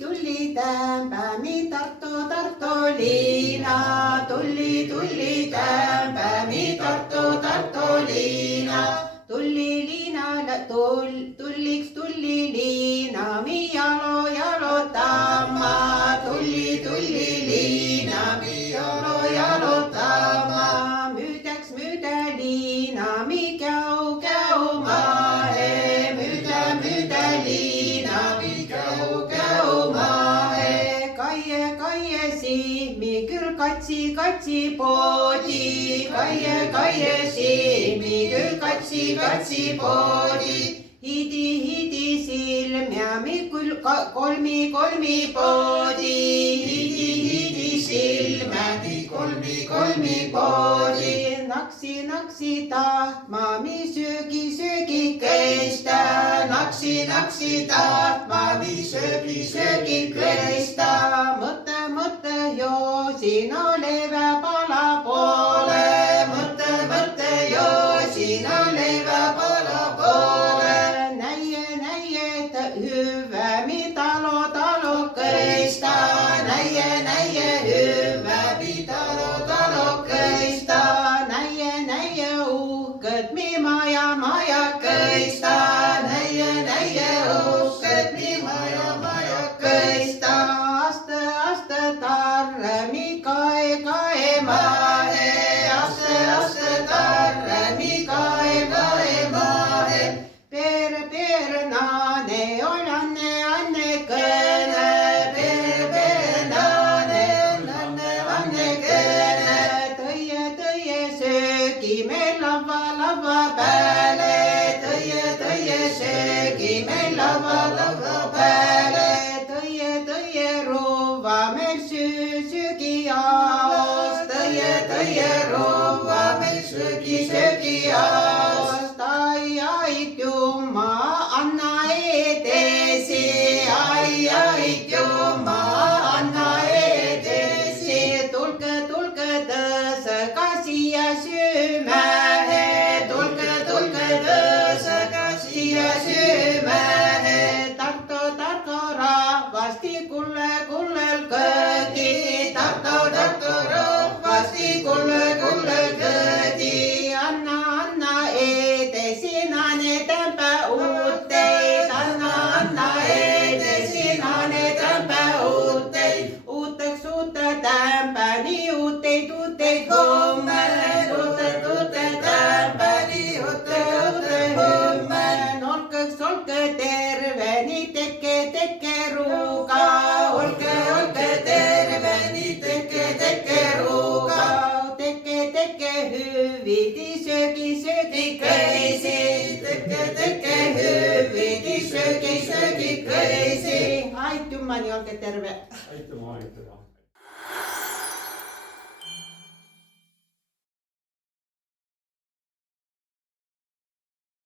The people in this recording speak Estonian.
Tuli tämpämi Tartu liina, tuli tämpämi Tartu liina. Tuli liina, mi jalotama. Tuli liina, mi jalotama. Müüdäks liina, mi käu maahe. Müüdä liina, mi käu maahe. Kaie siimi küll katsi poodi. Kaie siimi küll katsi poodi. Hidi silmämi küll kolmi poodi. Hidi silmämi kolmi poodi. Naksi tahtmami söögi köistä. Naksi tahtmami söögi köistä. Mõtle jo sina leivapala poole. Mõtle jo sina leivapala poole. Näie, et hüvemi talo köistä. Näie, hüvemi talo köistä. Näie, uhked mi maja köistä. Näie, uhked mi maja köistä. Aste tarremi kae maahe. Aste tarremi kae maahe. Per naane on anne kõne. Per naane on anne kõne. Tõie söögi me lava peale. Tõie söögi me lava peale. Tõie ruuva meil söögijaost. Tõie ruuva meil söögijaost. Ai Jumma, anna edesi. Ai Jumma, anna edesi. Tulge tõsega siia söömähe. Tulge tõsega siia söömähe. Tartu rahvastikulle kõgi. Tartu rahvastikulle kõgi. Anna edesi naane tämpa uutteid. Anna edesi naane tämpa uutteid. Uuteks tämpäni uutteid homme. Uute tämpäni uute homme. Olge terveni, tekke ruuga. Olge terveni, tekke ruuga. Tekke hüvidi söögi köisi. Tekke hüvidi söögi köisi. Aitüma, nii olge terve. Aitüma.